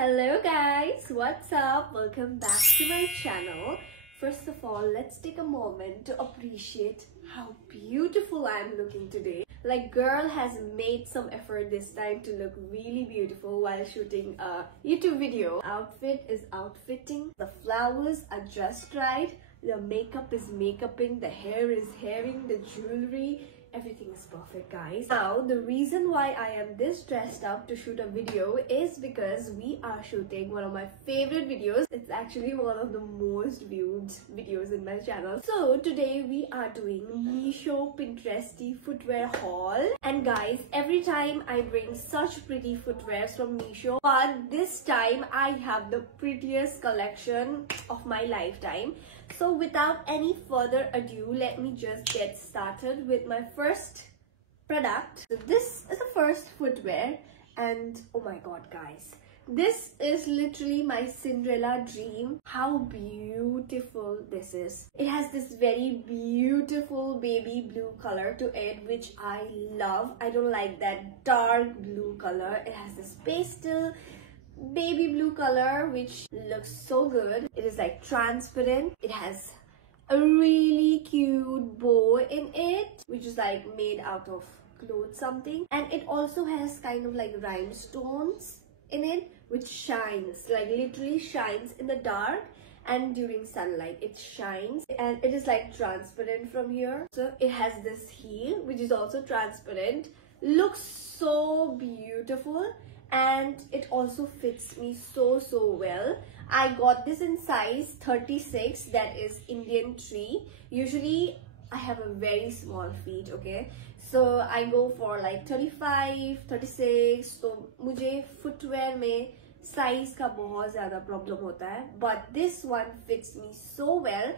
Hello guys, what's up? Welcome back to my channel. First of all, let's take a moment to appreciate how beautiful I'm looking today. Like, girl has made some effort this time to look really beautiful while shooting a YouTube video. Outfit is outfitting, the flowers are just right, the makeup is makeuping, the hair is hairing, the jewelry, everything is perfect, guys. Now, the reason why I am this dressed up to shoot a video is because we are shooting one of my favorite videos. It's actually one of the most viewed videos in my channel. So today we are doing Meesho Pinteresty footwear haul. And guys, every time I bring such pretty footwears from Meesho, but this time I have the prettiest collection of my lifetime. So without any further ado, let me just get started with my first product. So this is the first footwear, and oh my god guys, this is literally my Cinderella dream. How beautiful this is. It has this very beautiful baby blue color to it, which I love. I don't like that dark blue color. It has this pastel baby blue color which looks so good. It is like transparent. It has a really cute bow in it which is like made out of cloth something, and it also has kind of like rhinestones in it which shines, like literally shines in the dark, and during sunlight it shines, and it is like transparent from here. So it has this heel which is also transparent, looks so beautiful, and it also fits me so well. I got this in size 36, that is Indian 3. Usually I have a very small feet, okay, so I go for like 35, 36. So मुझे footwear में size का बहुत ज़्यादा problem होता है, but this one fits me so well.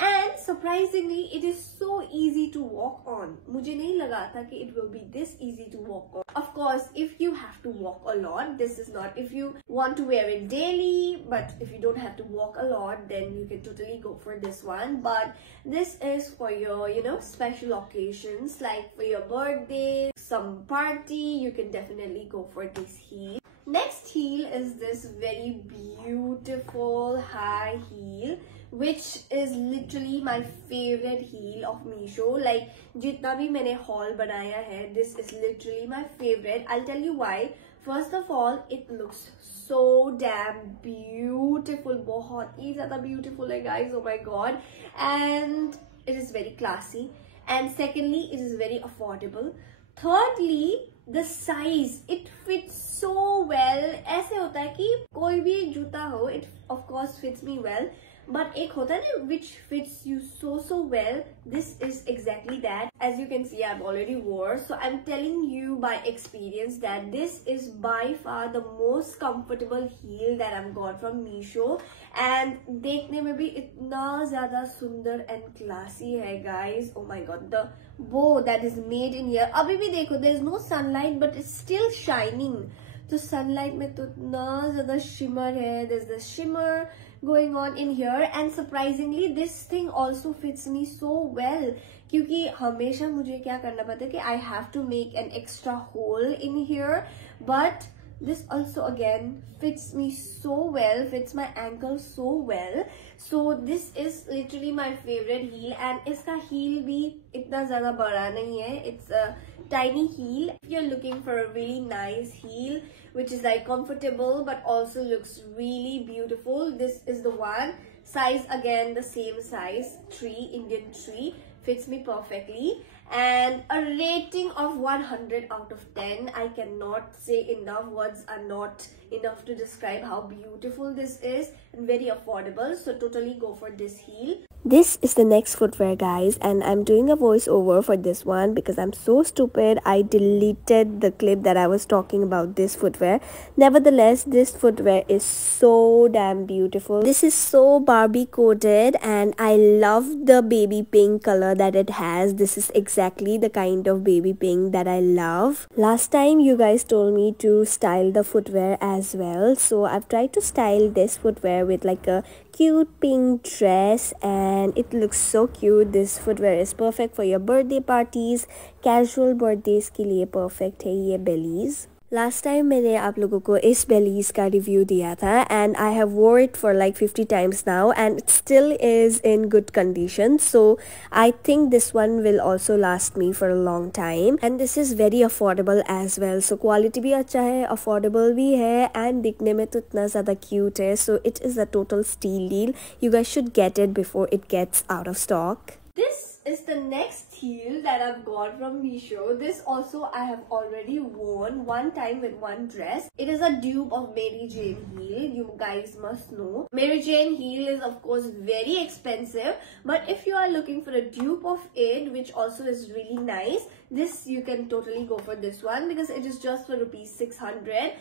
And surprisingly, it is so easy to walk on. मुझे नहीं लगा था कि it will be this easy to walk on. Of course, if you have to walk a lot, this is not. If you want to wear it daily, but if you don't have to walk a lot, then you can totally go for this one. But this is for your, special occasions, like for your birthday, some party, you can definitely go for this heel. Next heel is this very beautiful high heel, which is literally my favorite heel of Meesho. Like, jitna bhi maine haul banaya hai, this is literally my favorite. I'll tell you why. First of all, it looks so damn beautiful. बहुत ही ज़्यादा beautiful hai guys, oh my god. And it is very classy. And secondly, it is very affordable. Thirdly, the size, it fits so well. ऐसे होता है कि कोई भी जूता हो, it of course fits me well, but एक होता है ना which fits you so well. This is exactly that. As you can see, I've already wore, so I'm telling you by experience that this is by far the most comfortable heel that I've got from Meesho, and देखने में भी इतना ज़्यादा सुंदर and classy है guys. Oh my god, the bow that is made in here. अभी भी देखो, there is no sunlight but it's still shining. तो sunlight में तो इतना ज़्यादा shimmer है. There's the shimmer going on in here, and surprisingly this thing also fits me so well, क्योंकि हमेशा मुझे क्या करना पड़ता है कि I have to make an extra hole in here, but this also again fits me so well, fits my ankle so well. So this is literally my favorite heel, and इसका heel भी इतना ज़्यादा बड़ा नहीं है. It's a tiny heel. If you're looking for a really nice heel which is like comfortable but also looks really beautiful, this is the one. Size again the same size, 3, Indian 3, fits me perfectly. And a rating of 100 out of 10. I cannot say enough. Words are not enough to describe how beautiful this is, and very affordable. So totally go for this heel. This is the next footwear guys, and I'm doing a voiceover for this one because I'm so stupid. I deleted the clip that I was talking about this footwear. Nevertheless, this footwear is so damn beautiful. This is so Barbie coated, and I love the baby pink color that it has. This is exactly the kind of baby pink that I love. Last time you guys told me to style the footwear as well, so I've tried to style this footwear with like a cute pink dress, and it looks so cute. This footwear is perfect for your birthday parties, casual birthdays के लिए perfect है ये bellies. Last time मैंने आप लोगों को इस बेलीज का रिव्यू दिया था and I have wore it for like 50 times now and it still is in good condition, so I think this one will also last me for a long time and this is very affordable as well. So quality भी अच्छा है, affordable भी है and दिखने में तो इतना ज़्यादा क्यूट है. So it is a total steal deal. You guys should get it before it gets out of stock. This is the next heel that I've got from Meesho. This also I have already worn one time with one dress. It is a dupe of Mary Jane heel. You guys must know. Mary Jane heel is of course very expensive, but if you are looking for a dupe of it, which also is really nice, this you can totally go for this one because it is just for rupees 600.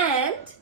And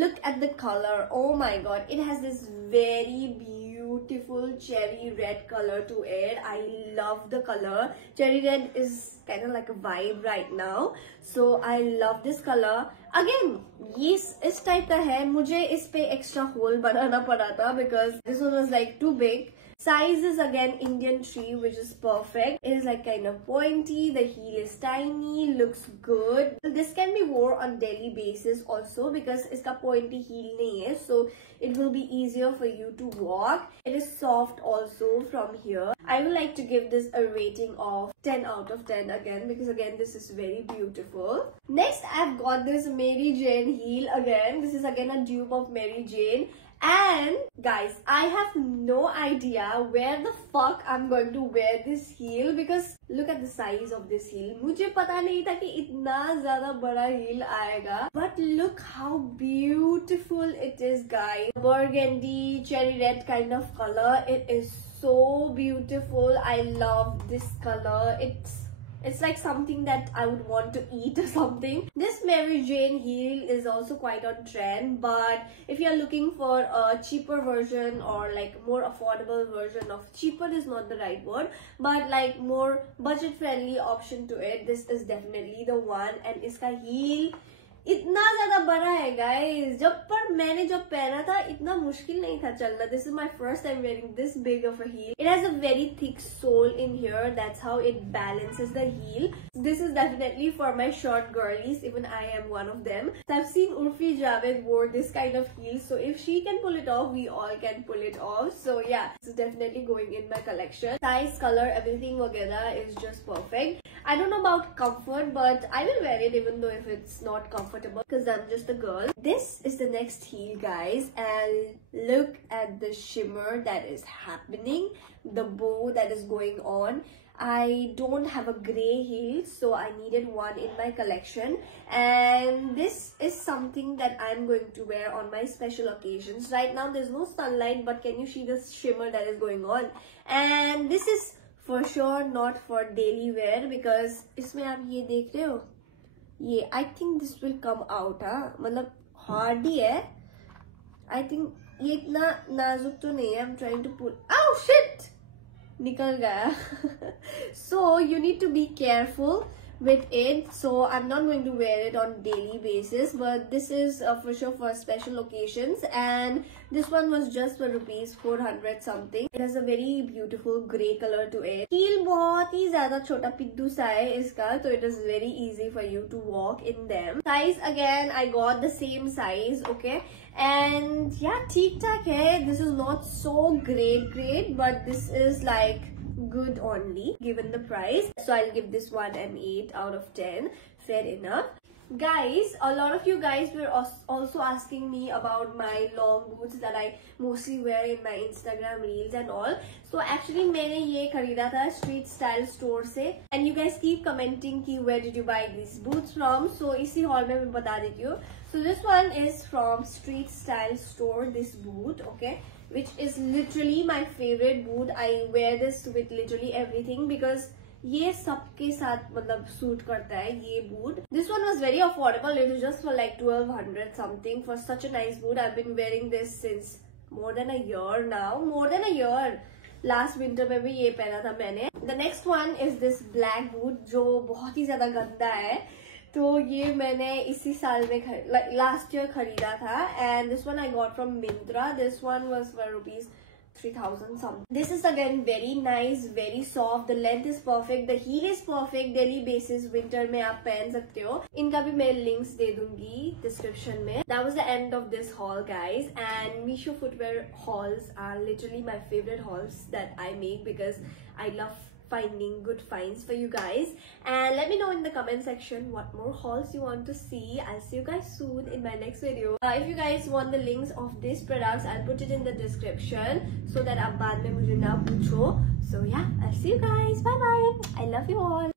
look at the color. Oh my god, it has this very beautiful cherry red color to it. I love the color. Cherry red is kind of like a vibe right now, so I love this color. Again, ये इस type का है. मुझे इस पे extra whole बनाना पड़ा था because this one was like too big. Size is again Indian 3, which is perfect. It is like kind of pointy. The heel is tiny, looks good. This can be worn on daily basis also because इसका pointy heel नहीं है, so it will be easier for you to walk. It is soft also from here. I would like to give this a rating of 10 out of 10 again because again this is very beautiful. Next, I've got this Mary Jane heel again. This is again a dupe of Mary Jane. And guys, I have no idea where the fuck I'm going to wear this heel because look at the size of this heel. मुझे पता नहीं था कि इतना ज़्यादा बड़ा heel आएगा. But look how beautiful it is, guys. Burgundy, cherry red kind of color. It is so beautiful. I love this color. It's like something that I would want to eat or something. This Mary Jane heel is also quite on trend, but if you're looking for a cheaper version or like more affordable version of, cheaper is not the right word, but like more budget friendly option to it, this is definitely the one. And iska heel इतना ज्यादा बड़ा है guys. मैंने जब पहना था इतना मुश्किल नहीं था चलना. This is my first time wearing this big of a heel. It has a very thick sole in here. That's how it balances the heel. This is definitely for my short girlies. Even I am one of them. So I've seen Urfi Javed wore this kind of heel. So if she can pull it off, we all can pull it off. So yeah, this is definitely going in my collection. Size, color, everything वगैरह is just perfect. I don't know about comfort, but I will wear it even though if it's not comfortable because I'm just a girl. This is the next heel, guys, and look at the shimmer that is happening, the bow that is going on. I don't have a gray heel, so I needed one in my collection, and this is something that I'm going to wear on my special occasions. Right now there's no sunlight, but can you see the shimmer that is going on? And this is for sure not for daily wear because इसमें आप ये देख रहे हो, ये I think this will come out. मतलब hard ही है. I think ये इतना नाजुक तो नहीं है. I'm trying to pull. Oh shit! निकल गया. So you need to be careful with it. So I'm not going to wear it on daily basis, but this is for sure for special occasions, and this one was just for rupees 400 something. It has a very beautiful grey color to it. Heel बहुत ही ज़्यादा छोटा पिद्दू सा है इसका, so it is very easy for you to walk in them. Size again, I got the same size, okay, and yeah, ठीक ठाक है. This is not so great, but this is like good only given the price, so I'll give this one an 8 out of 10. Fair enough. Guys, a lot of you guys were also asking me about my long boots that I mostly wear in my Instagram reels and all. So actually मैंने ये खरीदा था Street Style Store से, and you guys keep commenting कि where did you buy these boots from, so इसी haul में मैं बता देती हूँ. So this one is from Street Style Store, this boot, okay, which is literally my favorite boot. I wear this with literally everything because ये सबके साथ मतलब सूट करता है ये boot. This one was very affordable. It was just for like 1200 something for such a nice boot. I've been wearing this since more than a year now. More than a year. Last winter में भी ये पहना था मैंने. The next one is this black boot जो बहुत ही ज्यादा गंदा है. तो ये मैंने इसी साल में last year खरीदा था, and this one I got from Myntra. This one was for rupees 3000 something. This is again very nice, very soft. The length is perfect, the heel is perfect. Daily basis winter में आप पहन सकते हो. इनका भी मैं links दे दूंगी description में. That was the end of this haul, guys. And Meesho footwear hauls are literally my favorite hauls that I make because I love finding good finds for you guys. And let me know in the comment section what more hauls you want to see. I'll see you guys soon in my next video. If you guys want the links of these products, I'll put it in the description so that आप बाद में मुझे ना पूछो. So yeah, I'll see you guys. Bye bye. I love you all.